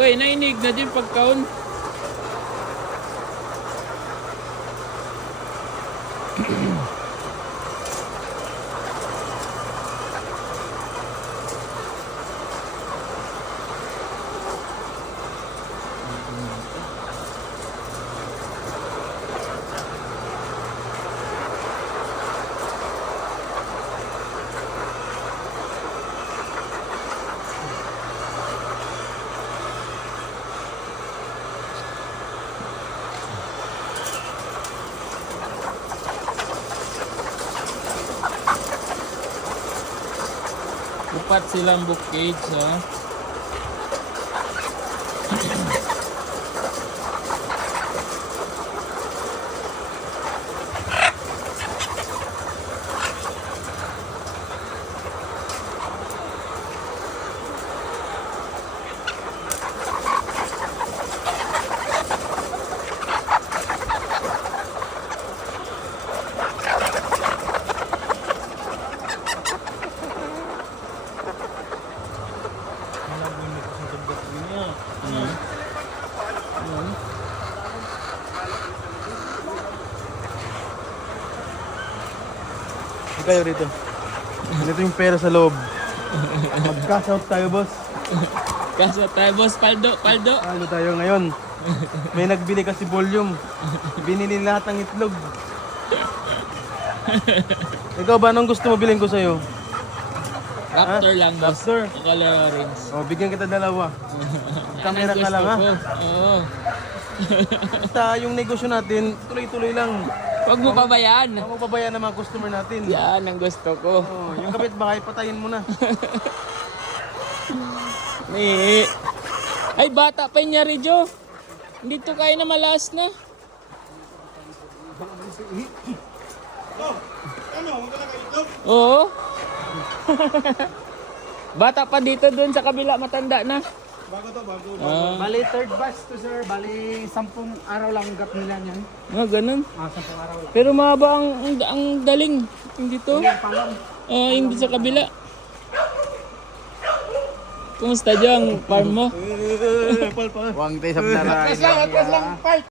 Uy, nainig na din pagkaon. Upat silang bukage, ha? Kayo rito. Ito yung pera sa loob. Mag-cash out tayo, boss. Kaso tayo, boss. Paldo. Ano tayo ngayon? May nagbili kasi volume. Binili lahat ng itlog. Ikaw ba, anong gusto mo bilhin ko sa'yo? Raptor lang, boss. Raptor? Color rings. O, bigyan kita dalawa. Kamera ka lang, ha? Oo. Basta yung negosyo natin, tuloy-tuloy lang. Huwag mo pabayaan. Huwag mo pabayaan ng mga customer natin. Yan ang gusto ko. Oh, yung kapitbahay, patayin mo na. Ay, bata pa niya, Rijo. Dito kayo na malas na. Oo. Bata pa dito dun sa kabila, matanda na. Bago to, bago. Bali, third batch to sir. Bali, 10 araw lang gap nila yan. Ganun. 10 araw lang. Pero mahaba ang daling. Hindi to. Palang. Hindi sa kabila. Kumusta dyan ang farm mo? Pal. Atras lang, part.